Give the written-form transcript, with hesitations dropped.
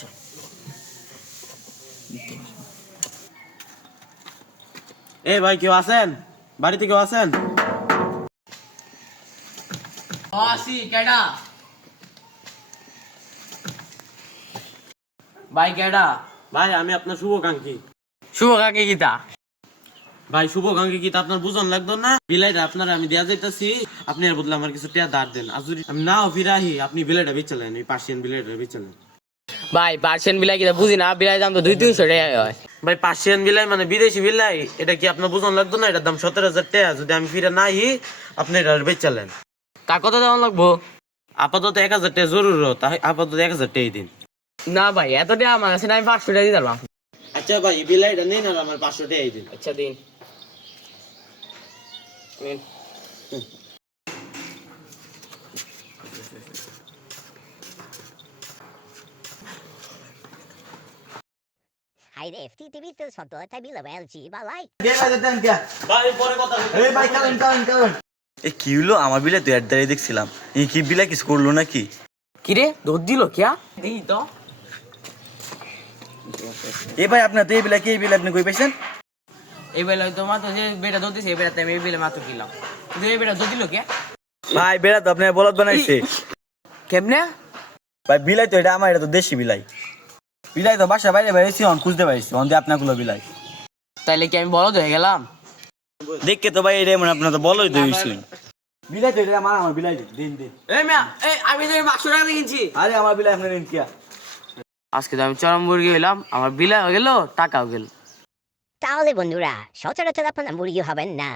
আচ্ছা এ ভাই কেউ আছেন? বাড়িতে কেউ আছেন? আসি কেডা ভাই কেডা ভাই আমি আপনার শুভাকাঙ্ক্ষী। শুভ কাকে গীতা ভাই শুভাকাঙ্ক্ষী কি তা আপনার বুঝন লাগতো না? বিলাইটা আপনার আমি দেয়া যাইতাছি, আপনি এর বদলে আমার কিছু টাকা ধার দেন। আর যদি আমি নাও ফিরাহি, আপনি বিলাইটা বেচালেন, এই পার্সিয়ান বিলাইটা বেচালেন। ভাই পার্সিয়ান বিলাই কিনা বুঝি না, বিলাই দাম তো 200-300 টাকা হয়। ভাই পার্সিয়ান বিলাই মানে বিদেশি বিলাই, এটা কি আপনার বুঝন লাগতো না? এটার দাম 17,000 টাকা। যদি আমি ফিরে নাই, আপনি এটা বেচালেন। তা কত দাম লাগবো? আপাতত 1,000 টাকা জরুরত, আপাতত 1,000 টাকাই দিন। না ভাই এত টাকা আমার কাছে না, আমি 500 টাকা দিতে পারবো। আচ্ছা ভাই বিলাইটা নিন আর আমার 500 টাকাই দিন। আচ্ছা দিন নিন। Hai de FTTV তো সত্য তাই বিলা বেলছি বালাই ভাই পরে কথা এ কি হলো? আমার বিলে তো দাঁড়িয়ে দেখছিলাম, এই কি বিলা কিছু করলো নাকি? কিরে দৌড় দিল কিয়া দেখি তো। এ ভাই আপনার তো এই বিলা কি, এই বিলা আপনি কই পাইছেন? এই বেলা তো মাত্র যে বেটা দৌড়তেছে, এই বেড়াতে আমি এই বেলা মাত্র কিলাম, কিন্তু এই বেটা দৌড় দিল কিয়া ভাই বেড়া তো আপনার বলদ বানাইছে। কেমনে? ভাই বিলাই তো এটা আমার, এটা তো দেশি বিলাই। বিলাই তো বাসা বাইরে বাইরেছি, অন খুঁজতে পারছি, অন দিয়ে আপনাগুলো বিলাই। তাইলে কি আমি বলদ হয়ে গেলাম? দেখকে তো ভাই এটা মানে আপনার তো বলই তো হইছে। বিলাই তো এটা আমার বিলাই দিন দিন। এই মিয়া, এই আমি তো 500 টাকা দিয়ে কিনছি। আরে আমার বিলাই আপনার দিন কিয়া। আজকে তো আমি চরমবুর্গি হইলাম, আমার বিলা হয়ে গেল, টাকাও গেল। তাহলে বন্ধুরা সচরাচর আপনারা মুরগি হবেন না।